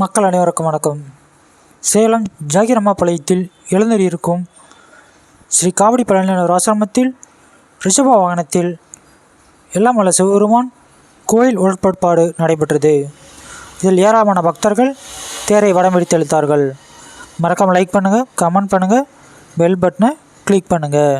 மக்கள் அனைவருக்கும் வணக்கம். சேலம் ஜாகிரம்மாபாளையத்தில் எழுந்தருளியிருக்கும் ஸ்ரீ காவடி பழனியாண்டவர் ஆசிரமத்தில் ரிஷப வாகனத்தில் எல்லாம் வல்ல சிவபெருமான் கோயில் உடற்பாடு நடைபெற்றது. இதில் ஏராளமான பக்தர்கள் தேரை வடம் பிடித்து இழுத்தார்கள். மறக்காமல் லைக் பண்ணுங்கள், கமெண்ட் பண்ணுங்கள், பெல் பட்டனை கிளிக் பண்ணுங்கள்.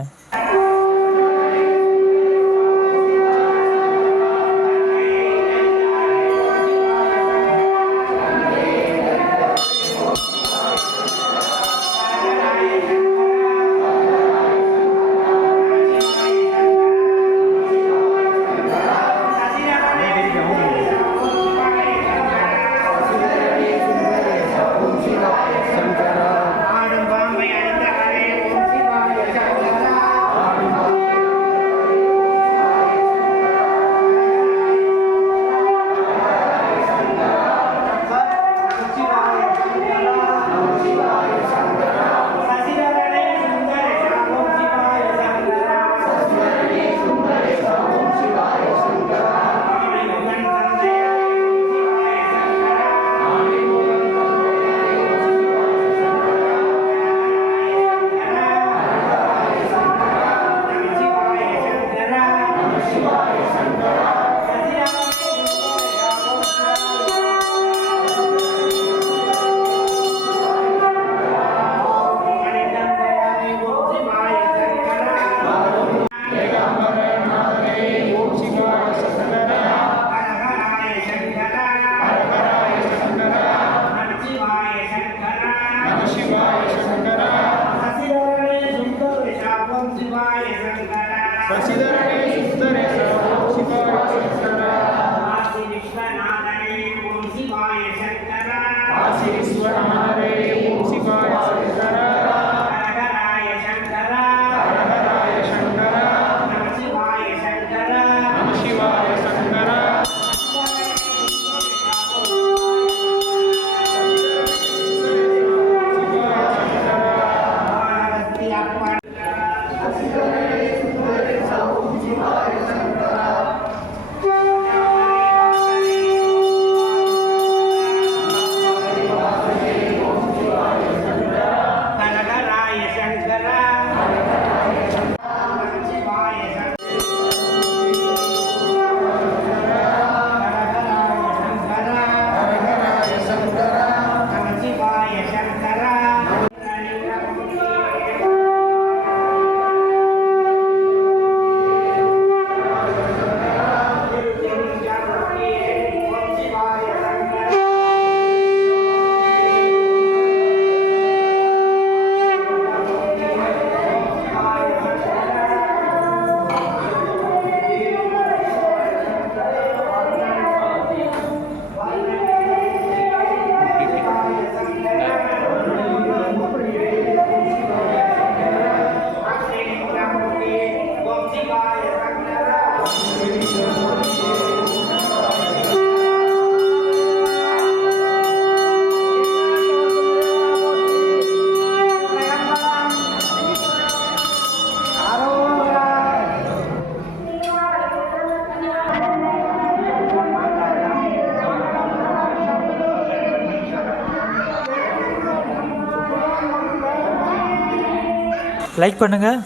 லைக் பண்ணுங்கள்,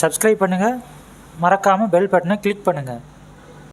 சப்ஸ்கிரைப் பண்ணுங்கள், மறக்காமல் பெல் பட்டனை கிளிக் பண்ணுங்கள்.